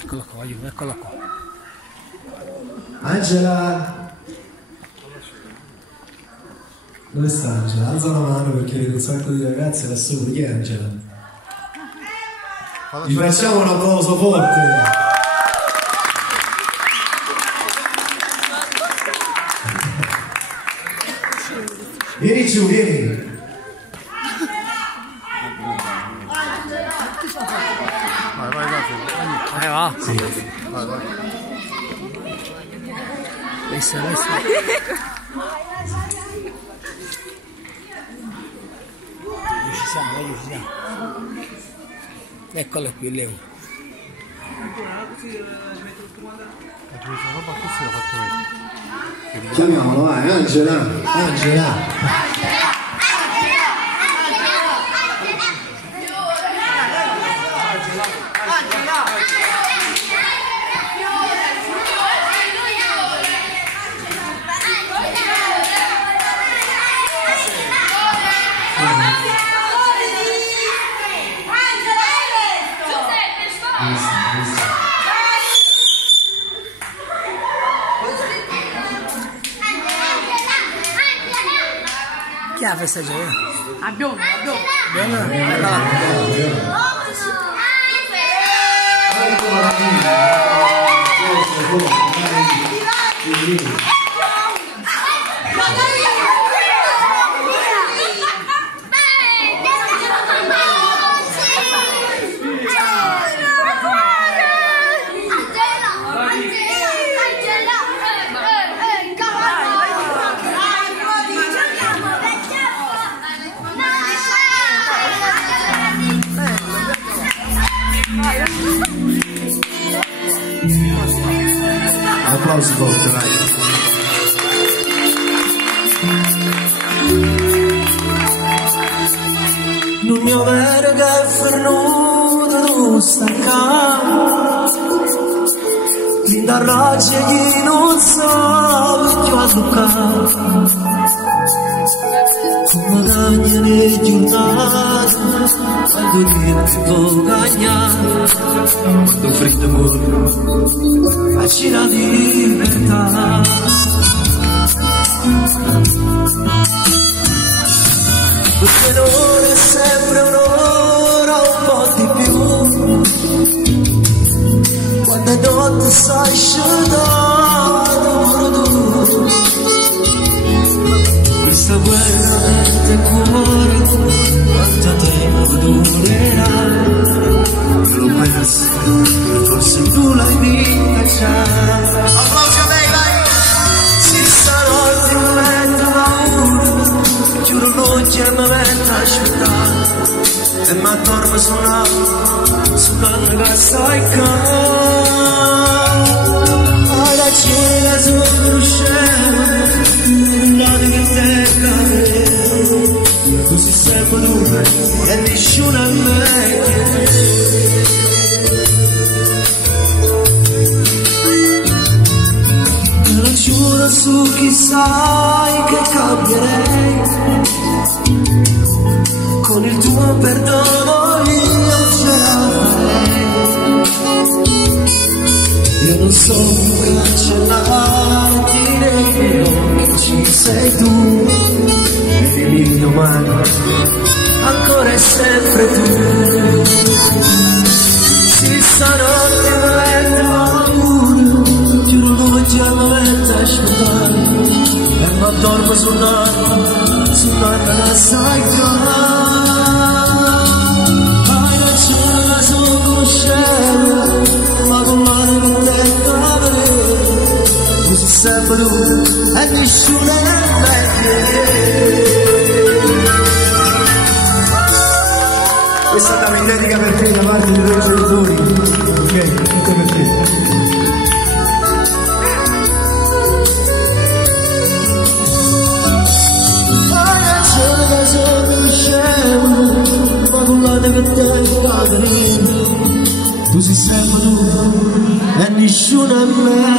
Eccolo qua, eccolo qua. Angela! Dove sta Angela? Alza la mano perché vedo un sacco di ragazze là sopra. Chi è Angela? Gli facciamo un applauso forte! Vieni giù, vieni! Vai, va. Sì. Vai. Messa. Ci siamo. Eccolo qui, Leo. Chiamiamolo, vai, Angela! Chi ha festeggiato? Abbiamo. Applausi forte, vai. Non mi avere che fernuto non stanca Linda raggia chi non sa più a toccare Come dagna le giornate Algo di può gagnare Quando freddo muore Facci la libertà Perché l'ora è sempre un'ora un po' di più Quando è notte sai scegliere Questa guerra mette il cuore Quanto tempo durerà Io l'ho perso e forse tu l'hai vinta già Applausi a lei, vai! Si stanotte in mezzo a uno Giuro non c'è momento a aspettare E mi addormo suonando la sai Hai la cena sopra lo cielo Nulla che te cade Così sempre due e nessuno è meglio Me lo giuro su chi sai che cambierei Con il tuo perdono io ce la farei Io non so cancellarti nei miei occhi Ci sei tu E il domani ancora è sempre tu Si stanotte mi metto a uno Giuro non c'è momento a aspettare E mi addormo sull'anima la sai già Hai la cena sotto lo cielo Ma con mano non te cade Così sempre tu e nessuno è meglio Questa è una dedica per te da parte dei tuoi genitori. Ok, tutto per te. Che te cade Tu sei sempre tu e nessuno è me